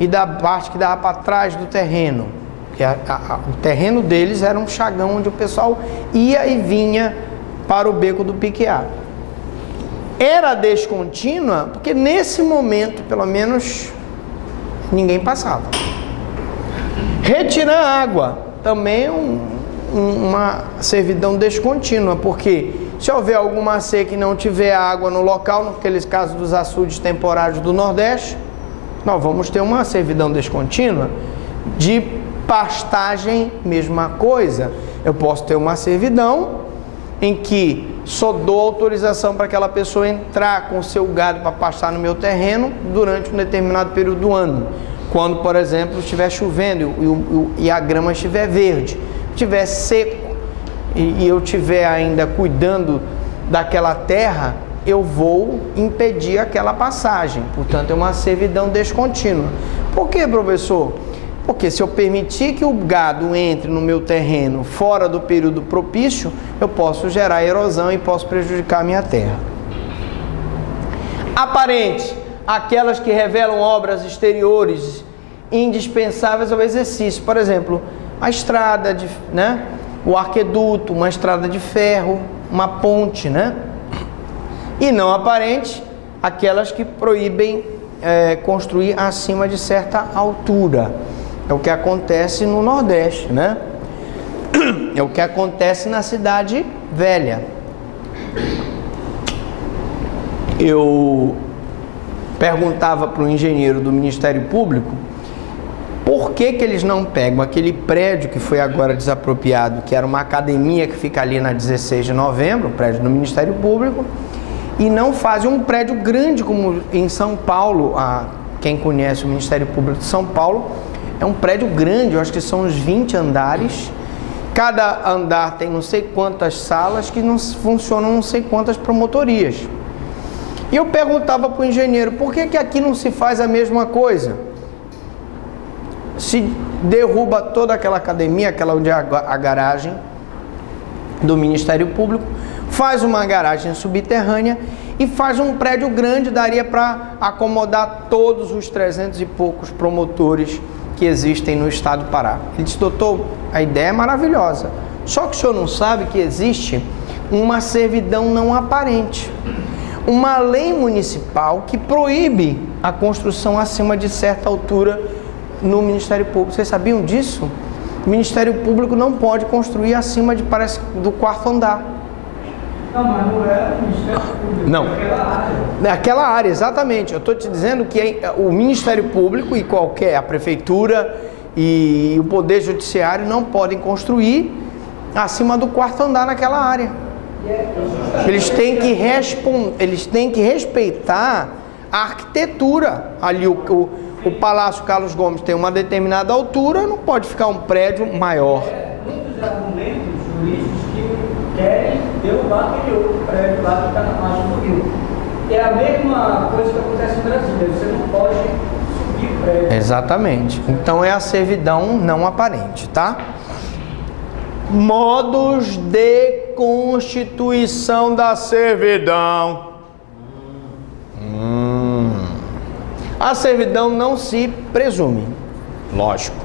e da parte que dava para trás do terreno. Que o terreno deles era um chagão onde o pessoal ia e vinha para o beco do Piquiá. Era descontínua porque nesse momento, pelo menos, ninguém passava. Retirar água também é uma servidão descontínua, porque se houver alguma seca e não tiver água no local, naqueles casos dos açudes temporários do Nordeste, nós vamos ter uma servidão descontínua. De pastagem, mesma coisa. Eu posso ter uma servidão em que só dou autorização para aquela pessoa entrar com o seu gado para pastar no meu terreno durante um determinado período do ano. Quando, por exemplo, estiver chovendo e a grama estiver verde, estiver seco e eu estiver ainda cuidando daquela terra, eu vou impedir aquela passagem. Portanto, é uma servidão descontínua. Por que, professor? Porque se eu permitir que o gado entre no meu terreno fora do período propício, eu posso gerar erosão e posso prejudicar a minha terra. Aparente, aquelas que revelam obras exteriores indispensáveis ao exercício. Por exemplo, a estrada, o arqueduto, uma estrada de ferro, uma ponte, E não aparente, aquelas que proíbem construir acima de certa altura. É o que acontece no Nordeste, É o que acontece na Cidade Velha. Eu perguntava para o engenheiro do Ministério Público por que eles não pegam aquele prédio que foi agora desapropriado, que era uma academia que fica ali na 16 de novembro, o prédio do Ministério Público, e não fazem um prédio grande como em São Paulo. Quem conhece o Ministério Público de São Paulo, é um prédio grande, eu acho que são uns 20 andares. Cada andar tem não sei quantas salas que não funcionam não sei quantas promotorias. E eu perguntava para o engenheiro, por que aqui não se faz a mesma coisa? Se derruba toda aquela academia, aquela onde é a garagem do Ministério Público, faz uma garagem subterrânea e faz um prédio grande, daria para acomodar todos os 300 e poucos promotores que existem no estado do Pará. Ele disse, doutor, a ideia é maravilhosa, só que o senhor não sabe que existe uma servidão não aparente, uma lei municipal que proíbe a construção acima de certa altura no Ministério Público. Vocês sabiam disso? O Ministério Público não pode construir acima de, parece, do 4º andar. Não, mas não é o Ministério Público. Não. Naquela área. Naquela área, exatamente. Eu estou te dizendo que o Ministério Público e a Prefeitura e o Poder Judiciário não podem construir acima do 4º andar naquela área. Eles têm que respeitar a arquitetura. Ali o Palácio Carlos Gomes tem uma determinada altura, não pode ficar um prédio maior. Muitos argumentos jurídicos que querem derrubar aquele outro prédio lá que está na margem do rio. É a mesma coisa que acontece no Brasil, você não pode subir o prédio. Exatamente. Então é a servidão não aparente, tá? Modos de constituição da servidão. A servidão não se presume, lógico.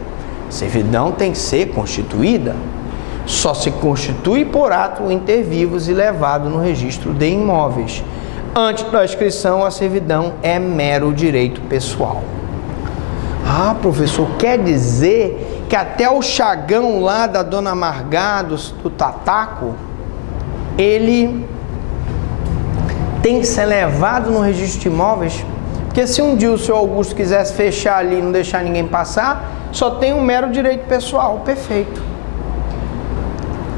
A servidão tem que ser constituída. Só se constitui por ato inter vivos e levado no registro de imóveis. Antes da inscrição, a servidão é mero direito pessoal. Ah, professor, quer dizer que até o chagão lá da Dona Margá, do Tataco, ele tem que ser levado no registro de imóveis? Porque se um dia o senhor Augusto quisesse fechar ali e não deixar ninguém passar, só tem um mero direito pessoal, perfeito.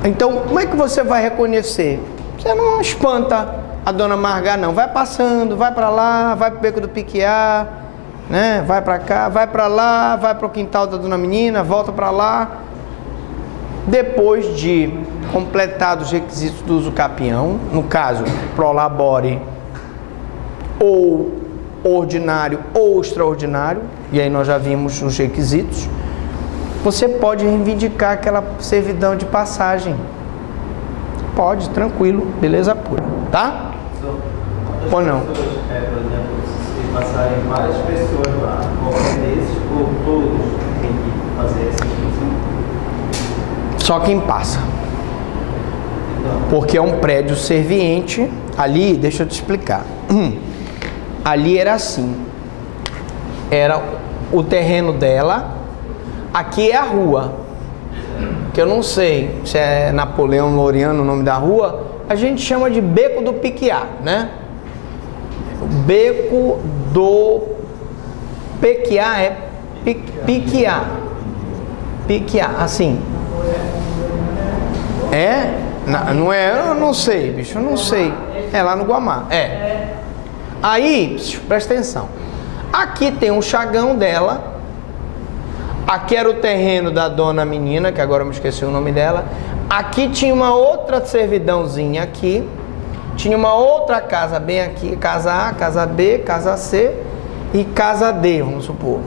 Então, como é que você vai reconhecer? Você não espanta a Dona Margá, não. Vai passando, vai para lá, vai para o Beco do Piquiá, vai para cá, vai para lá, vai para o quintal da Dona Menina, volta para lá. Depois de completados os requisitos do uso capião, no caso, prolabore ou ordinário ou extraordinário, e aí nós já vimos os requisitos, você pode reivindicar aquela servidão de passagem. Pode, tranquilo, beleza pura, tá? Ou não? Por exemplo, se passarem várias pessoas lá, qualquer desses, Só quem passa. Porque é um prédio serviente. Ali, deixa eu te explicar. Ali era assim. Era o terreno dela. Aqui é a rua. Que eu não sei se é Napoleão Laureano o nome da rua. A gente chama de Beco do Piquiá, né? Beco do Piquiá é Piquiá. Piquiá, assim. É? Não é? Eu não sei, bicho, eu não sei. É lá no Guamá. É. Aí, presta atenção. Aqui tem um chagão dela. Aqui era o terreno da dona menina, que agora eu me esqueci o nome dela. Aqui tinha uma outra servidãozinha aqui. Tinha uma outra casa bem aqui. Casa A, casa B, casa C e casa D, vamos supor.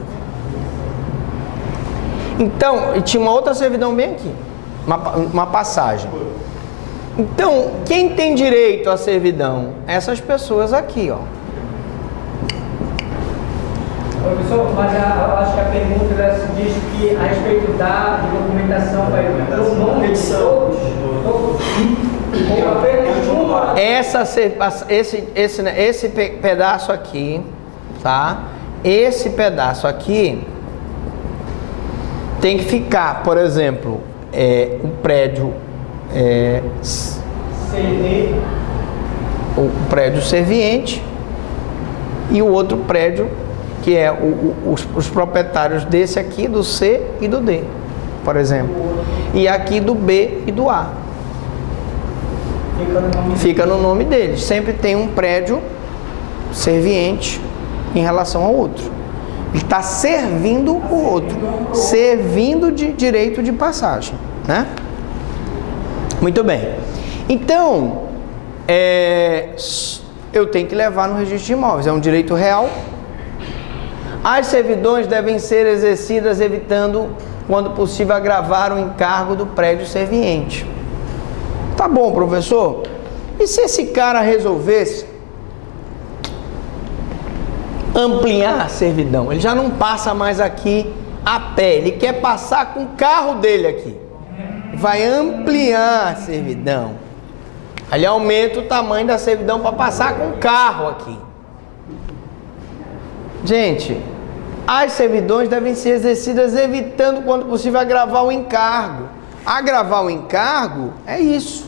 Então, e tinha uma outra servidão bem aqui. Uma passagem. Então, quem tem direito à servidão? Essas pessoas aqui, ó. Professor, mas eu acho que a pergunta diz que a respeito da documentação vai do nome de todos, ou apenas uma. Esse pedaço aqui, tá? Esse pedaço aqui tem que ficar, por exemplo, um prédio CD, o prédio serviente e o outro prédio que é os proprietários desse aqui, do C e do D, por exemplo. E aqui do B e do A. Fica no nome deles. Sempre tem um prédio serviente em relação ao outro. Ele está servindo o outro. Servindo de direito de passagem, né? Muito bem. Então, eu tenho que levar no registro de imóveis. É um direito real. As servidões devem ser exercidas evitando, quando possível, agravar o encargo do prédio serviente. Tá bom, professor. E se esse cara resolvesse ampliar a servidão? Ele já não passa mais aqui a pé. Ele quer passar com o carro dele aqui. Vai ampliar a servidão. Ele aumenta o tamanho da servidão para passar com o carro aqui. Gente, as servidões devem ser exercidas evitando, quando possível, agravar o encargo. Agravar o encargo é isso.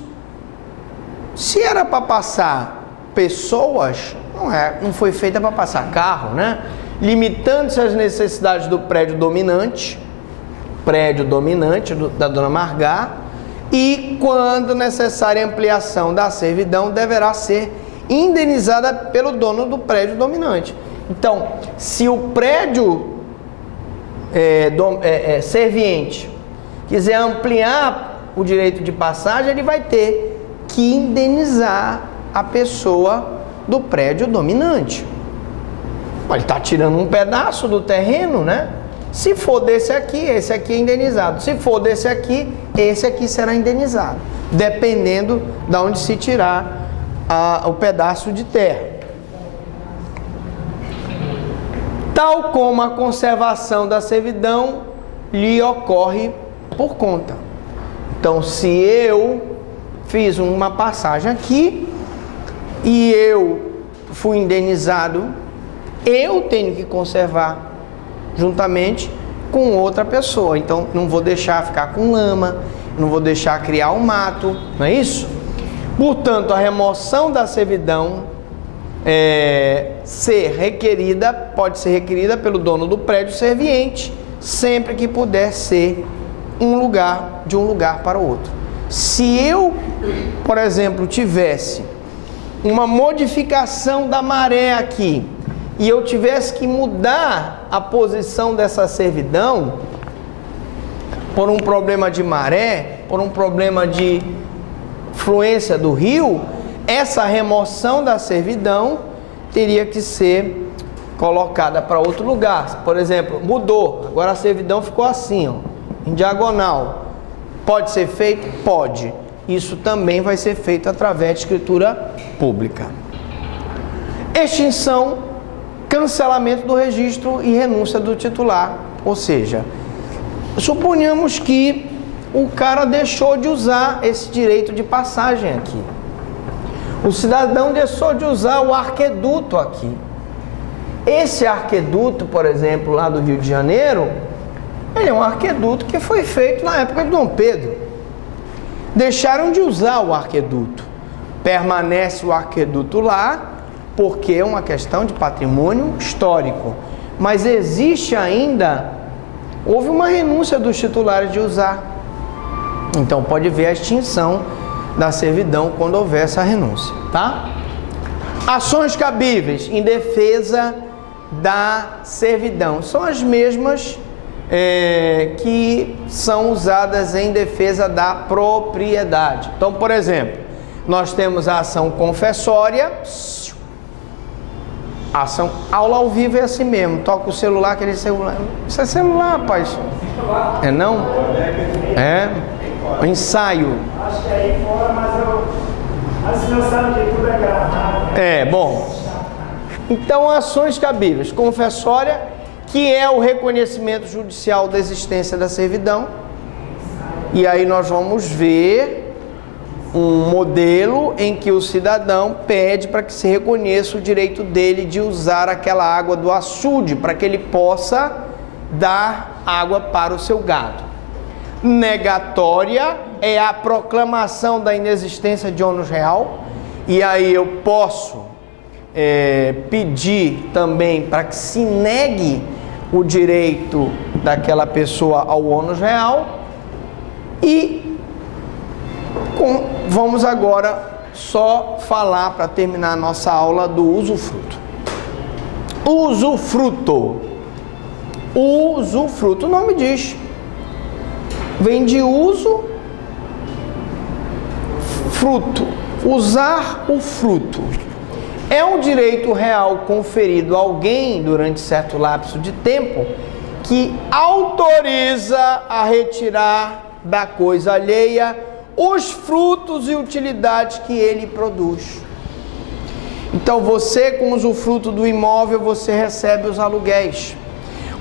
Se era para passar pessoas, não foi feita para passar carro, né? Limitando-se às necessidades do prédio dominante da dona Margar, e quando necessária a ampliação da servidão, deverá ser indenizada pelo dono do prédio dominante. Então, se o prédio serviente quiser ampliar o direito de passagem, ele vai ter que indenizar a pessoa do prédio dominante. Ele está tirando um pedaço do terreno, né? Se for desse aqui, esse aqui é indenizado. Se for desse aqui, esse aqui será indenizado, dependendo de onde se tirar o pedaço de terra. Tal como a conservação da servidão lhe ocorre por conta. Então, se eu fiz uma passagem aqui e eu fui indenizado, eu tenho que conservar juntamente com outra pessoa. Então, não vou deixar ficar com lama, não vou deixar criar um mato, não é isso? Portanto, a remoção da servidão pode ser requerida pelo dono do prédio serviente, sempre que puder ser de um lugar para o outro. Se eu, por exemplo, tivesse uma modificação da maré aqui e eu tivesse que mudar a posição dessa servidão por um problema de maré, por um problema de fluência do rio, essa remoção da servidão teria que ser colocada para outro lugar. Por exemplo, mudou, agora a servidão ficou assim, ó, em diagonal. Pode ser feito? Pode. Isso também vai ser feito através de escritura pública. Extinção, cancelamento do registro e renúncia do titular. Ou seja, suponhamos que o cara deixou de usar esse direito de passagem aqui. O cidadão deixou de usar o arqueduto aqui. Esse arqueduto, por exemplo, lá do Rio de Janeiro, ele é um arqueduto que foi feito na época de Dom Pedro. Deixaram de usar o arqueduto. Permanece o arqueduto lá, porque é uma questão de patrimônio histórico. Mas existe ainda, houve uma renúncia dos titulares de usar. Então pode ver a extinção da servidão quando houver essa renúncia, tá? Ações cabíveis em defesa da servidão são as mesmas que são usadas em defesa da propriedade. Então, por exemplo, nós temos a ação confessória. Ação, aula ao vivo é assim mesmo, toca o celular, aquele celular. Isso é celular, rapaz. É não? É. O ensaio. Acho que é aí fora, mas não sabe que tudo é gravado. É, bom. Então, ações cabíveis. Confessória, que é o reconhecimento judicial da existência da servidão. E aí nós vamos ver um modelo em que o cidadão pede para que se reconheça o direito dele de usar aquela água do açude, para que ele possa dar água para o seu gado. Negatória é a proclamação da inexistência de ônus real, e aí eu posso pedir também para que se negue o direito daquela pessoa ao ônus real. E vamos agora só falar, para terminar a nossa aula, do usufruto. Usufruto. Usufruto, o nome diz. Vem de uso, fruto. Usar o fruto. É um direito real conferido a alguém durante certo lapso de tempo que autoriza a retirar da coisa alheia os frutos e utilidades que ele produz. Então você, com usufruto do imóvel, você recebe os aluguéis.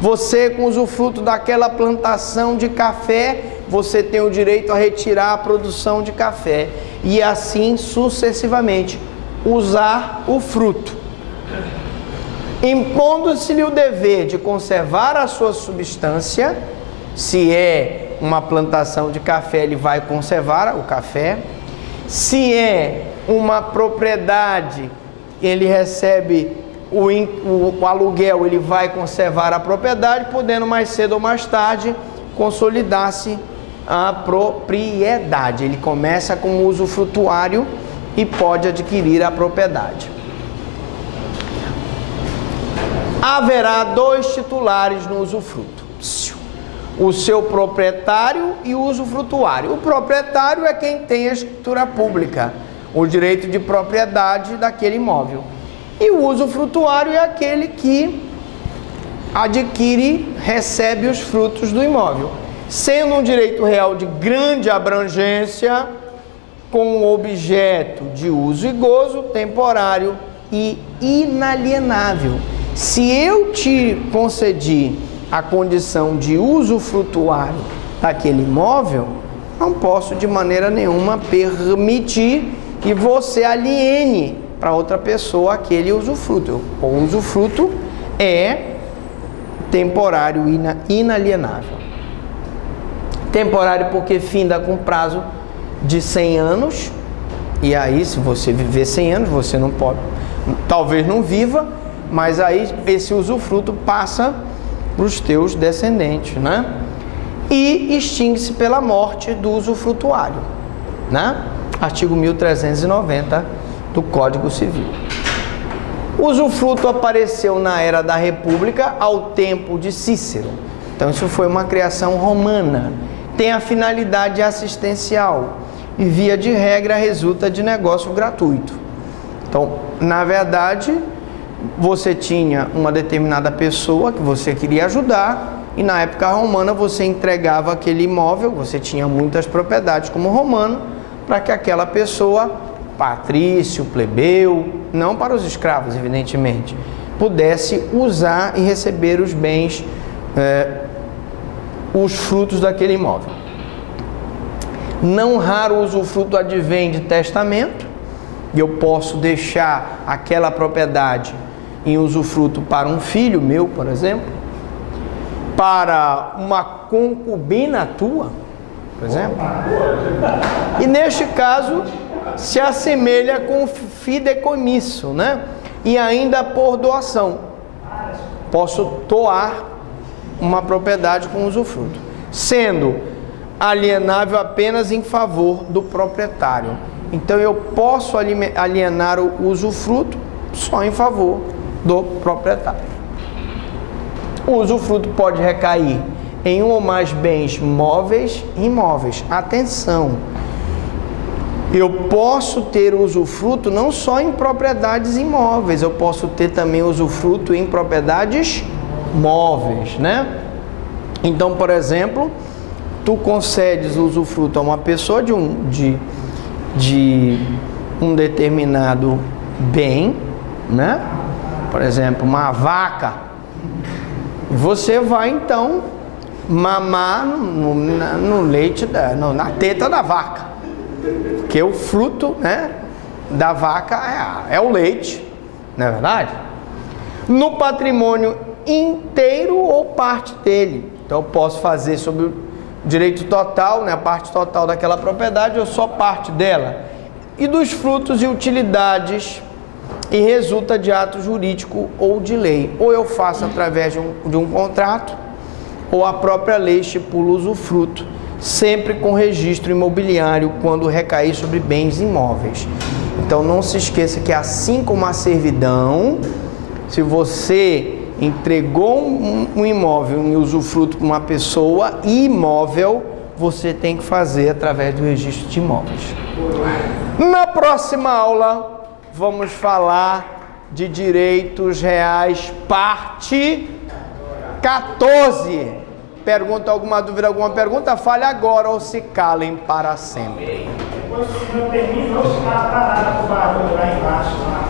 Você, com usufruto daquela plantação de café, você tem o direito a retirar a produção de café. E assim sucessivamente. Usar o fruto. Impondo-se-lhe o dever de conservar a sua substância. Se é uma plantação de café, ele vai conservar o café. Se é uma propriedade, ele recebe o aluguel, ele vai conservar a propriedade, podendo mais cedo ou mais tarde consolidar-se a propriedade. Ele começa como usufrutuário e pode adquirir a propriedade. Haverá dois titulares no usufruto: o seu proprietário e o usufrutuário. O proprietário é quem tem a escritura pública, o direito de propriedade daquele imóvel. E o usufrutuário é aquele que adquire, recebe os frutos do imóvel. Sendo um direito real de grande abrangência, com objeto de uso e gozo, temporário e inalienável. Se eu te concedi a condição de usufrutuário daquele imóvel, não posso de maneira nenhuma permitir que você aliene para outra pessoa aquele usufruto. O usufruto é temporário e inalienável. Temporário porque finda com prazo de 100 anos, e aí se você viver 100 anos, você não pode, talvez não viva, mas aí esse usufruto passa para os teus descendentes, né? E extingue-se pela morte do usufrutuário, né? Artigo 1390 do Código Civil. O usufruto apareceu na era da República, ao tempo de Cícero. Então isso foi uma criação romana. Tem a finalidade assistencial e, via de regra, resulta de negócio gratuito. Então, na verdade, você tinha uma determinada pessoa que você queria ajudar, e na época romana você entregava aquele imóvel, você tinha muitas propriedades como romano, para que aquela pessoa, patrício, plebeu, não para os escravos, evidentemente, pudesse usar e receber os bens, os frutos daquele imóvel. Não raro o usufruto advém de testamento, e eu posso deixar aquela propriedade em usufruto para um filho meu, por exemplo, para uma concubina tua, por exemplo. E neste caso se assemelha com fideicomisso, né? E ainda por doação. Posso doar uma propriedade com usufruto, sendo alienável apenas em favor do proprietário. Então eu posso alienar o usufruto só em favor do proprietário. O usufruto pode recair em um ou mais bens móveis e imóveis. Atenção! Eu posso ter usufruto não só em propriedades imóveis, eu posso ter também usufruto em propriedades móveis, né? Então, por exemplo, tu concedes o usufruto a uma pessoa de um determinado bem, né? Por exemplo, uma vaca. Você vai então mamar no leite, na teta da vaca, porque o fruto, né, da vaca é o leite, não é verdade? No patrimônio inteiro ou parte dele. Então eu posso fazer sobre o direito total, né, a parte total daquela propriedade ou só parte dela. E dos frutos e utilidades e resulta de ato jurídico ou de lei. Ou eu faço através de um contrato, ou a própria lei estipula o usufruto, sempre com registro imobiliário quando recair sobre bens imóveis. Então não se esqueça que assim como a servidão, se você entregou um imóvel em usufruto para uma pessoa imóvel, você tem que fazer através do registro de imóveis. Na próxima aula, vamos falar de direitos reais, parte 14. Pergunta, alguma dúvida, alguma pergunta? Fale agora ou se calem para sempre. Depois que o senhor termina, vou ficar parado com o barulho lá embaixo.